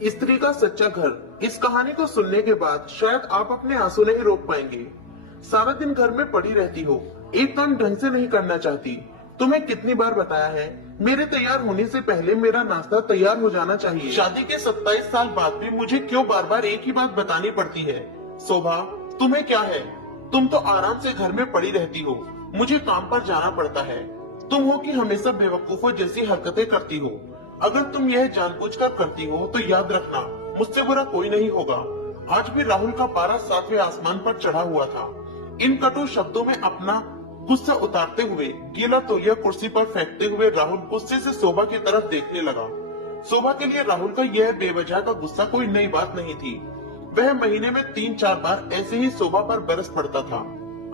स्त्री का सच्चा घर। इस कहानी को सुनने के बाद शायद आप अपने आंसू नहीं रोक पाएंगे। सारा दिन घर में पड़ी रहती हो, एक काम ढंग से नहीं करना चाहती। तुम्हें कितनी बार बताया है, मेरे तैयार होने से पहले मेरा नाश्ता तैयार हो जाना चाहिए। शादी के 27 साल बाद भी मुझे क्यों बार बार एक ही बात बतानी पड़ती है? शोभा, तुम्हें क्या है? तुम तो आराम से घर में पड़ी रहती हो, मुझे काम पर जाना पड़ता है। तुम हो कि हमेशा बेवकूफों जैसी हरकतें करती हो। अगर तुम यह जानबूझकर करती हो तो याद रखना, मुझसे बुरा कोई नहीं होगा। आज भी राहुल का पारा 7वें आसमान पर चढ़ा हुआ था। इन कटु शब्दों में अपना गुस्सा उतारते हुए, गीला तौलिया कुर्सी पर फेंकते हुए राहुल गुस्से से शोभा की तरफ देखने लगा। शोभा के लिए राहुल का यह बेवजह का गुस्सा कोई नई बात नहीं थी। वह महीने में 3-4 बार ऐसे ही शोभा पर बरस पड़ता था।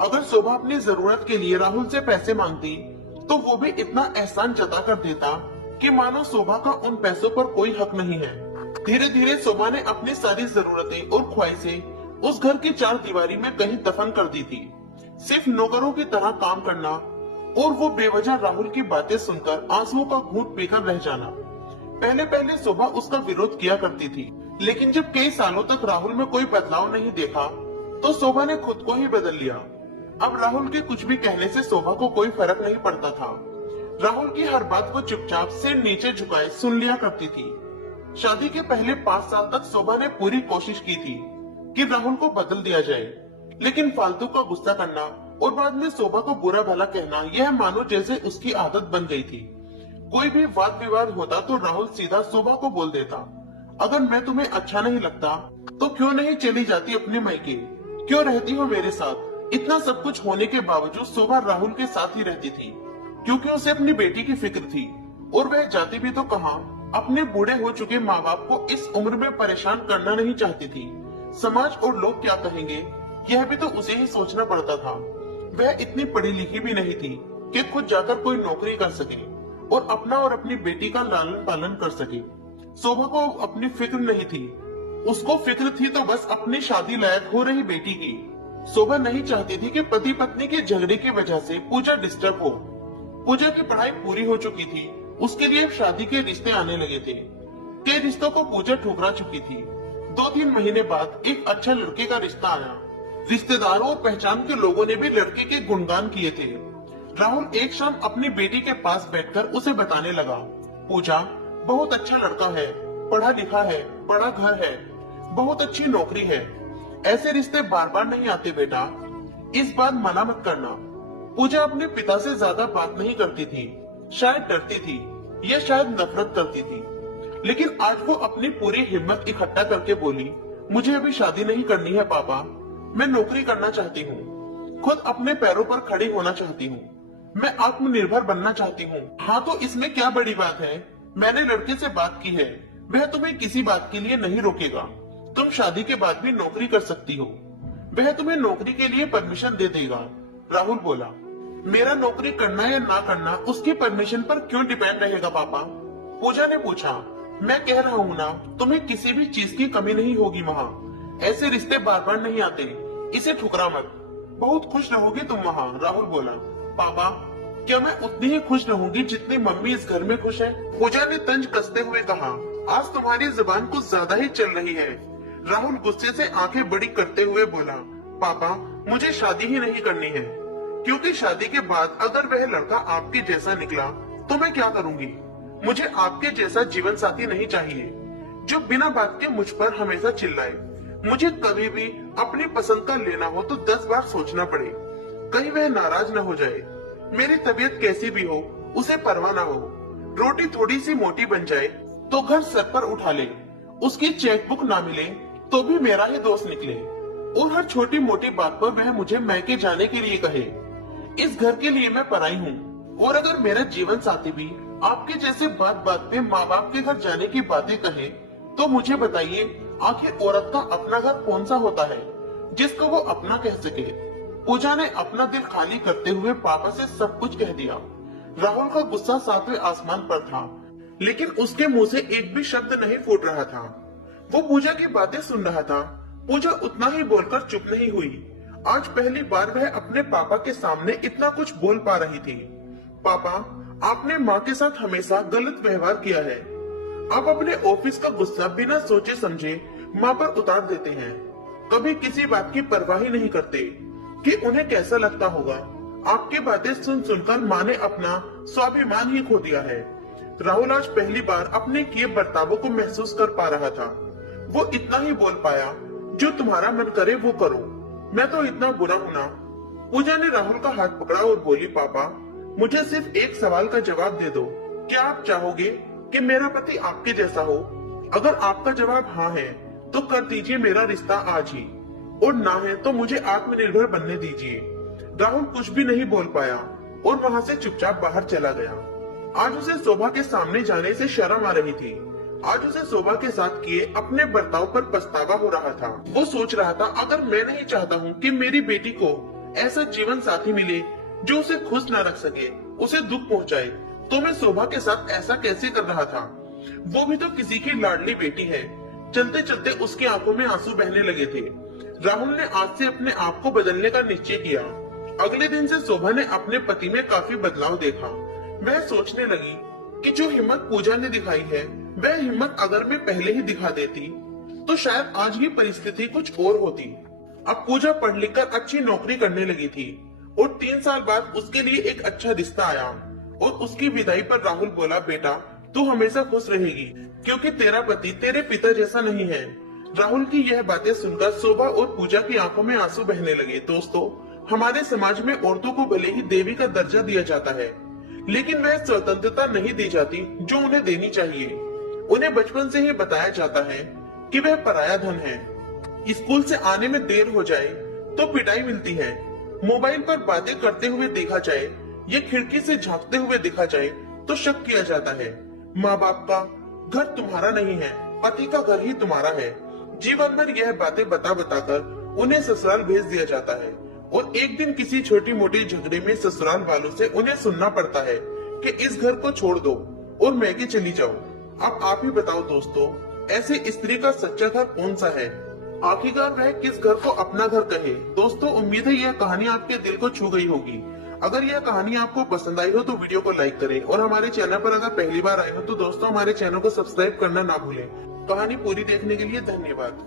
अगर शोभा अपनी जरूरत के लिए राहुल से पैसे मांगती तो वो भी इतना एहसान जता कर देता कि मानो शोभा का उन पैसों पर कोई हक नहीं है। धीरे धीरे शोभा ने अपनी सारी जरूरतें और ख्वाहिशें उस घर की 4 दीवारी में कहीं दफन कर दी थी। सिर्फ नौकरों की तरह काम करना और वो बेवजह राहुल की बातें सुनकर आंसुओं का घूंट पीकर रह जाना। पहले पहले शोभा उसका विरोध किया करती थी, लेकिन जब कई सालों तक राहुल में कोई बदलाव नहीं देखा तो शोभा ने खुद को ही बदल लिया। अब राहुल के कुछ भी कहने से शोभा को कोई फर्क नहीं पड़ता था। राहुल की हर बात को चुपचाप सिर नीचे झुकाए सुन लिया करती थी। शादी के पहले 5 साल तक शोभा ने पूरी कोशिश की थी कि राहुल को बदल दिया जाए, लेकिन फालतू का गुस्सा करना और बाद में शोभा को बुरा भला कहना, यह मानो जैसे उसकी आदत बन गई थी। कोई भी वाद विवाद होता तो राहुल सीधा शोभा को बोल देता, अगर मैं तुम्हें अच्छा नहीं लगता तो क्यों नहीं चली जाती अपने मायके, क्यों रहती हो मेरे साथ? इतना सब कुछ होने के बावजूद शोभा राहुल के साथ ही रहती थी, क्योंकि उसे अपनी बेटी की फिक्र थी। और वह जाती भी तो कहां, अपने बूढ़े हो चुके माँ बाप को इस उम्र में परेशान करना नहीं चाहती थी। समाज और लोग क्या कहेंगे, यह भी तो उसे ही सोचना पड़ता था। वह इतनी पढ़ी लिखी भी नहीं थी कि खुद जाकर कोई नौकरी कर सके और अपना और अपनी बेटी का लालन पालन कर सके। शोभा को अपनी फिक्र नहीं थी, उसको फिक्र थी तो बस अपनी शादी लायक हो रही बेटी की। शोभा नहीं चाहती थी कि पति पत्नी के झगड़े की वजह से पूजा डिस्टर्ब हो। पूजा की पढ़ाई पूरी हो चुकी थी, उसके लिए शादी के रिश्ते आने लगे थे। कई रिश्तों को पूजा ठुकरा चुकी थी। 2-3 महीने बाद एक अच्छा लड़के का रिश्ता आया। रिश्तेदारों और पहचान के लोगों ने भी लड़के के गुणगान किए थे। राहुल एक शाम अपनी बेटी के पास बैठकर उसे बताने लगा, पूजा बहुत अच्छा लड़का है, पढ़ा लिखा है, बड़ा घर है, बहुत अच्छी नौकरी है। ऐसे रिश्ते बार बार नहीं आते बेटा, इस बार मना मत करना। पूजा अपने पिता से ज्यादा बात नहीं करती थी, शायद डरती थी या शायद नफरत करती थी, लेकिन आज वो अपनी पूरी हिम्मत इकट्ठा करके बोली, मुझे अभी शादी नहीं करनी है पापा, मैं नौकरी करना चाहती हूँ, खुद अपने पैरों पर खड़ी होना चाहती हूँ, मैं आत्मनिर्भर बनना चाहती हूँ। हाँ तो इसमें क्या बड़ी बात है, मैंने लड़के से बात की है, वह तुम्हें किसी बात के लिए नहीं रोकेगा, तुम शादी के बाद भी नौकरी कर सकती हो, वह तुम्हें नौकरी के लिए परमिशन दे देगा। राहुल बोला, मेरा नौकरी करना या ना करना उसकी परमिशन पर क्यों डिपेंड रहेगा पापा? पूजा ने पूछा, मैं कह रहा हूँ ना, तुम्हें किसी भी चीज की कमी नहीं होगी वहाँ। ऐसे रिश्ते बार बार नहीं आते, इसे ठुकरा मत, बहुत खुश रहोगी तुम वहाँ। राहुल बोला, पापा क्या मैं उतनी ही खुश रहूंगी जितनी मम्मी इस घर में खुश है? पूजा ने तंज कसते हुए कहा, आज तुम्हारी जुबान कुछ ज्यादा ही चल रही है। राहुल गुस्से से आंखें बड़ी करते हुए बोला, पापा मुझे शादी ही नहीं करनी है, क्योंकि शादी के बाद अगर वह लड़का आपके जैसा निकला तो मैं क्या करूंगी? मुझे आपके जैसा जीवन साथी नहीं चाहिए जो बिना बात के मुझ पर हमेशा चिल्लाए। मुझे कभी भी अपनी पसंद का लेना हो तो 10 बार सोचना पड़े, कहीं वह नाराज न हो जाए। मेरी तबीयत कैसी भी हो उसे परवाह न हो, रोटी थोड़ी सी मोटी बन जाए तो घर सर पर उठा ले, उसकी चेकबुक ना मिले तो भी मेरा ही दोस्त निकले, और हर छोटी मोटी बात पर वह मुझे मैके जाने के लिए कहे। इस घर के लिए मैं पराई हूँ, और अगर मेरा जीवन साथी भी आपके जैसे बात बात पे माँ बाप के घर जाने की बातें कहे तो मुझे बताइए, आखिर औरत का अपना घर कौन सा होता है जिसको वो अपना कह सके? पूजा ने अपना दिल खाली करते हुए पापा से सब कुछ कह दिया। राहुल का गुस्सा 7वें आसमान पर था, लेकिन उसके मुंह से एक भी शब्द नहीं फूट रहा था। वो पूजा की बातें सुन रहा था। पूजा उतना ही बोलकर चुप नहीं हुई। आज पहली बार वह अपने पापा के सामने इतना कुछ बोल पा रही थी। पापा, आपने माँ के साथ हमेशा गलत व्यवहार किया है। आप अपने ऑफिस का गुस्सा बिना सोचे समझे माँ पर उतार देते हैं। कभी किसी बात की परवाह ही नहीं करते कि उन्हें कैसा लगता होगा। आपकी बातें सुन सुनकर माँ ने अपना स्वाभिमान ही खो दिया है। राहुल आज पहली बार अपने किए बर्तावों को महसूस कर पा रहा था। वो इतना ही बोल पाया, जो तुम्हारा मन करे वो करो, मैं तो इतना बुरा हूं ना। पूजा ने राहुल का हाथ पकड़ा और बोली, पापा मुझे सिर्फ एक सवाल का जवाब दे दो, क्या आप चाहोगे कि मेरा पति आपके जैसा हो? अगर आपका जवाब हाँ है तो कर दीजिए मेरा रिश्ता आज ही, और ना है तो मुझे आत्मनिर्भर बनने दीजिए। राहुल कुछ भी नहीं बोल पाया और वहां से चुपचाप बाहर चला गया। आज उसे शोभा के सामने जाने से शर्म आ रही थी। आज उसे शोभा के साथ किए अपने बर्ताव पर पछतावा हो रहा था। वो सोच रहा था, अगर मैं नहीं चाहता हूँ कि मेरी बेटी को ऐसा जीवन साथी मिले जो उसे खुश न रख सके, उसे दुख पहुंचाए, तो मैं शोभा के साथ ऐसा कैसे कर रहा था? वो भी तो किसी की लाडली बेटी है। चलते चलते उसकी आंखों में आंसू बहने लगे थे। राहुल ने आज से अपने आप को बदलने का निश्चय किया। अगले दिन से शोभा ने अपने पति में काफी बदलाव देखा। वह सोचने लगी कि जो हिम्मत पूजा ने दिखाई है, वह हिम्मत अगर मैं पहले ही दिखा देती तो शायद आज की परिस्थिति कुछ और होती। अब पूजा पढ़ लिख कर अच्छी नौकरी करने लगी थी और 3 साल बाद उसके लिए एक अच्छा रिश्ता आया। और उसकी विदाई पर राहुल बोला, बेटा तू हमेशा खुश रहेगी क्योंकि तेरा पति तेरे पिता जैसा नहीं है। राहुल की यह बातें सुनकर शोभा और पूजा की आंखों में आंसू बहने लगे। दोस्तों, हमारे समाज में औरतों को भले ही देवी का दर्जा दिया जाता है, लेकिन वह स्वतंत्रता नहीं दी जाती जो उन्हें देनी चाहिए। उन्हें बचपन से ही बताया जाता है कि वह पराया धन है। स्कूल से आने में देर हो जाए तो पिटाई मिलती है, मोबाइल पर बातें करते हुए देखा जाए या खिड़की से झांकते हुए देखा जाए तो शक किया जाता है। माँ बाप का घर तुम्हारा नहीं है, पति का घर ही तुम्हारा है। जीवन भर यह बातें बता बताकर उन्हें ससुराल भेज दिया जाता है और एक दिन किसी छोटी मोटी झगड़े में ससुराल वालों से उन्हें सुनना पड़ता है कि इस घर को छोड़ दो और मैके चली जाओ। अब आप ही बताओ दोस्तों, ऐसी स्त्री का सच्चा घर कौन सा है? आखिरकार वह किस घर को अपना घर कहे? दोस्तों, उम्मीद है यह कहानी आपके दिल को छू गई होगी। अगर यह कहानी आपको पसंद आई हो तो वीडियो को लाइक करें और हमारे चैनल पर अगर पहली बार आए हो तो दोस्तों हमारे चैनल को सब्सक्राइब करना ना भूलें। कहानी पूरी देखने के लिए धन्यवाद।